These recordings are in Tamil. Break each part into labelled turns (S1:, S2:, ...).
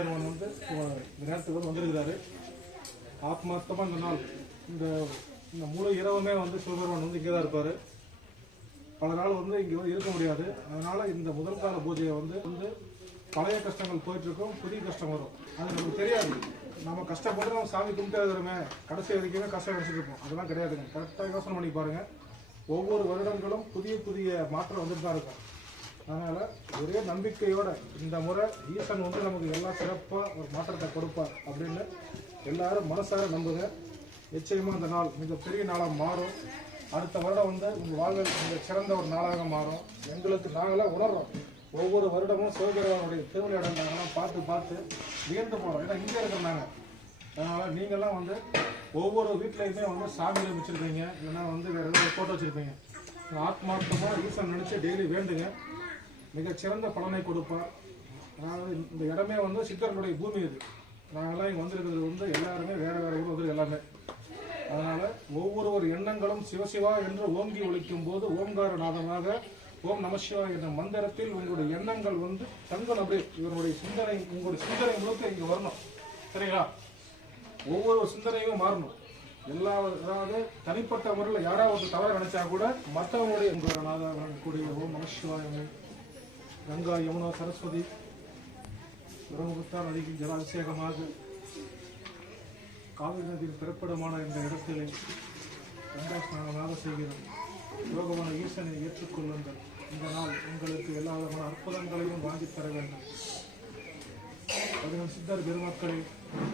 S1: பெருமான் வந்து இந்த நேரத்துக்கு வந்து வந்திருக்கிறாரு. ஆத்மார்த்தமாக இந்த நாள் இந்த இந்த முழு இரவுமே வந்து சிவபெருமான் வந்து இங்கே தான் இருப்பார். பல நாள் வந்து இங்கே வந்து இருக்க முடியாது. அதனால இந்த முதல் கால பூஜையை வந்து வந்து பழைய கஷ்டங்கள் போயிட்டு புதிய கஷ்டம் வரும். அது நமக்கு தெரியாது. நம்ம கஷ்டப்பட்டு நம்ம சாமி கும்பிட்டே இருக்கிறோமே கடைசி வரைக்குமே கஷ்டம் நினச்சிட்டு இருப்போம். அதெல்லாம் கிடையாதுங்க. கரெக்டாக யோசனை பண்ணி பாருங்க. ஒவ்வொரு வருடங்களும் புதிய புதிய மாற்றம் வந்துட்டு தான் இருக்கும். அதனால் ஒரே நம்பிக்கையோட இந்த முறை ஈசன் வந்து நமக்கு எல்லாம் சிறப்பாக ஒரு மாற்றத்தை கொடுப்பார் அப்படின்னு எல்லாரும் மனசார நம்புங்க. நிச்சயமாக இந்த நாள் மிகப்பெரிய நாளாக மாறும். அடுத்த வருடம் வந்து உங்கள் வாழ்வில் மிக சிறந்த ஒரு நாளாக மாறும். எங்களுக்கு நாங்களாம் உணர்றோம். ஒவ்வொரு வருடமும் சிவபெருமானுடைய திருவிழா நாங்களாம் பார்த்து பார்த்து வியந்து போகிறோம் ஏன்னா இங்கே இருக்கிறாங்க அதனால் நீங்கள்லாம் வந்து ஒவ்வொரு வீட்லேயுமே வந்து சாமியில் வச்சுருப்பீங்க. இல்லைன்னா வந்து வேறு ஏதாவது ஃபோட்டோ வச்சுருப்பீங்க. ஆத்மார்த்தமாக ஈசன் நினச்சி டெய்லி வேண்டுங்க. மிகச்சிறந்த பலனை கொடுப்பார். அதாவது இந்த இடமே வந்து சித்தர்களுடைய பூமி இது. நாங்களாம் இங்கே வந்திருக்கிறது வந்து எல்லாருமே வேறு வேறு ஊர் வந்து எல்லாமே. அதனால் ஒவ்வொரு எண்ணங்களும் சிவசிவா என்று ஓங்கி ஒழிக்கும் போது ஓம்கார நாதமாக ஓம் நமசிவா என்ற மந்திரத்தில் உங்களுடைய எண்ணங்கள் வந்து தங்கணும் அப்படியே இவருடைய சிந்தனை உங்களுடைய சிந்தனை முழுக்க இங்கே வரணும். சரிங்களா? ஒவ்வொரு சிந்தனையும் மாறணும். எல்லா அதாவது தனிப்பட்ட முறையில் யாராவது தவறு நினைச்சா கூட மற்றவங்களுடைய உங்களுடைய நாதா கூடிய ஓம் நமசிவாயமே கங்கா யமுனா சரஸ்வதி பிரம்மபுத்தா நதிக்கு ஜலாபிஷேகமாக காவிரி நதியின் பிறப்பிடமான இந்த இடத்திலே கங்கா ஸ்நானமாக செய்கிறோம் யோகமான ஈசனை ஏற்றுக்கொள்ளுங்கள். இந்த நாள் உங்களுக்கு எல்லா விதமான அற்புதங்களையும் வாங்கித் தர வேண்டும். பதினெண்டு சித்தர் பெருமக்களே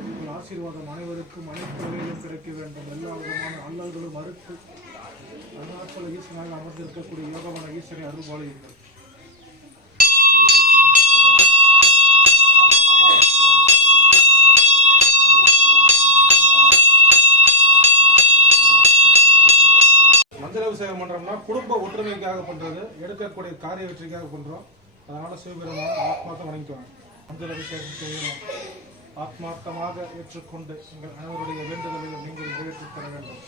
S1: உங்கள் ஆசீர்வாதம் அனைவருக்கும் அனைத்து வகையிலும் கிடைக்க வேண்டும். எல்லா விதமான அல்லல்களும் மறுத்து அருணாச்சல ஈசனாக அமர்ந்திருக்கக்கூடிய யோகமான ஈசனை அருள்வாளியுங்கள் மந்திர சேவை பண்றோம்னா குடும்ப ஒற்றுமைக்காக பண்றது எடுக்கக்கூடிய காரிய வெற்றிக்காக பண்றோம். அதனால சிவபெருமான ஆத்மார்த்தம் வணங்கிக்குவாங்க மந்திர அபிஷேகம் செய்யணும். ஆத்மார்த்தமாக ஏற்றுக்கொண்டு எங்கள் அனைவருடைய வேண்டுதலையும் நீங்கள் நிறைவேற்றித் தர வேண்டும்.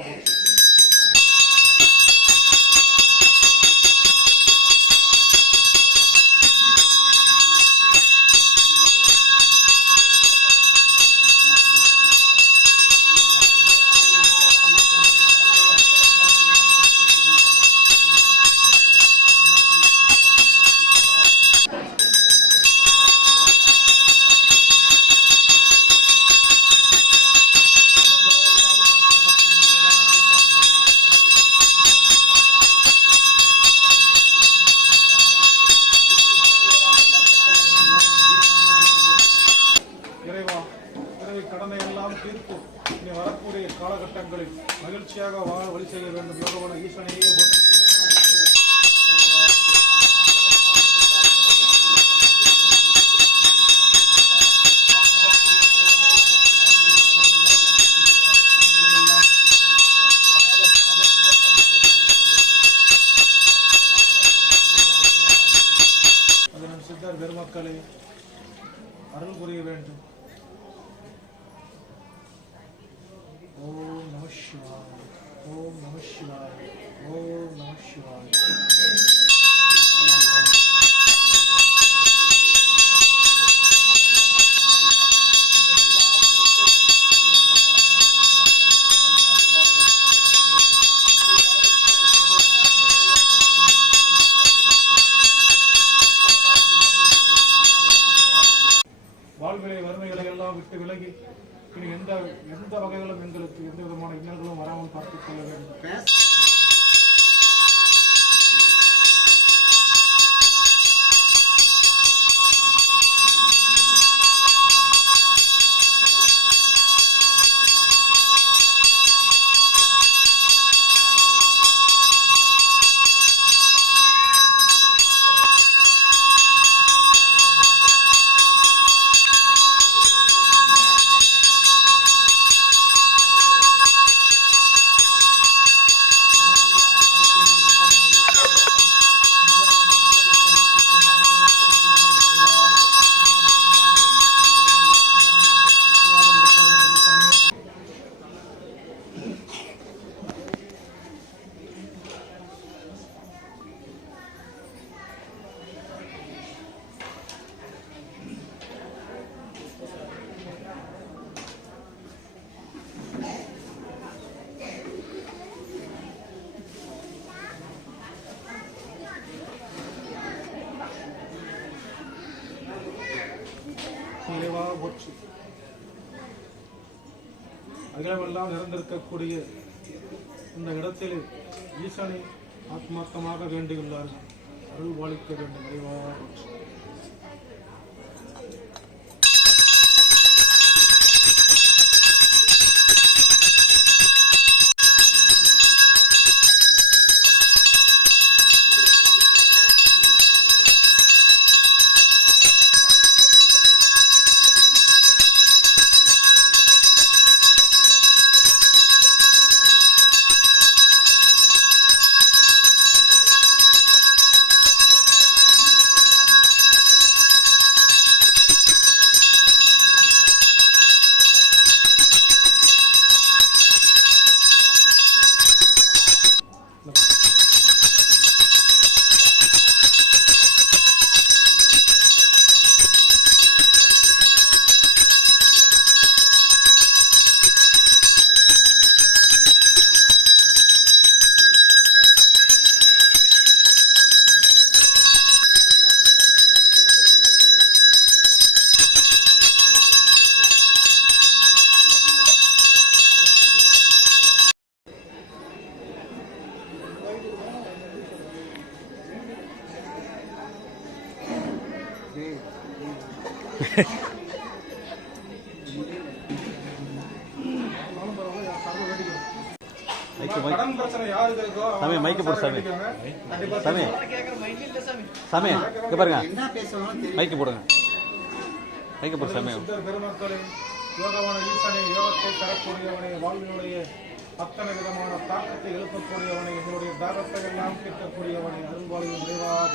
S1: யோகமான காலகட்டங்களில் மகிழ்ச்சியாக வாழ வழி செய்ய வேண்டும். யோகவன ஈசனையே ஓம் நம சிவாய ஓம் நம எந்த வகைகளும் எங்களுக்கு எந்த விதமான இன்னல்களும் வராமல் பார்த்துக் கொள்ள வேண்டும். போச்சு. அகிலமெல்லாம் நிறைந்திருக்கக்கூடிய இந்த இடத்தில் ஈசனை ஆத்மார்த்தமாக வேண்டியுள்ளார்கள் அருள் பாலிக்க வேண்டும். இறைவா போச்சு.
S2: மைக்கு சாமி, மைக்கு போடு, சாமி. சாமி. சாமி. இங்க பாருங்க. மைக்கு போடுங்க. மைக்கு போடு சாமி.
S1: யோகவான ஈசனை யோகத்தை தரக்கூடியவனை வாழ்வினுடைய அத்தனை விதமான தாக்கத்தை எழுப்பக்கூடியவனை எங்களுடைய தாகத்தை எல்லாம் கிட்டக்கூடியவனை அருள்வாளியின் நிறைவாக.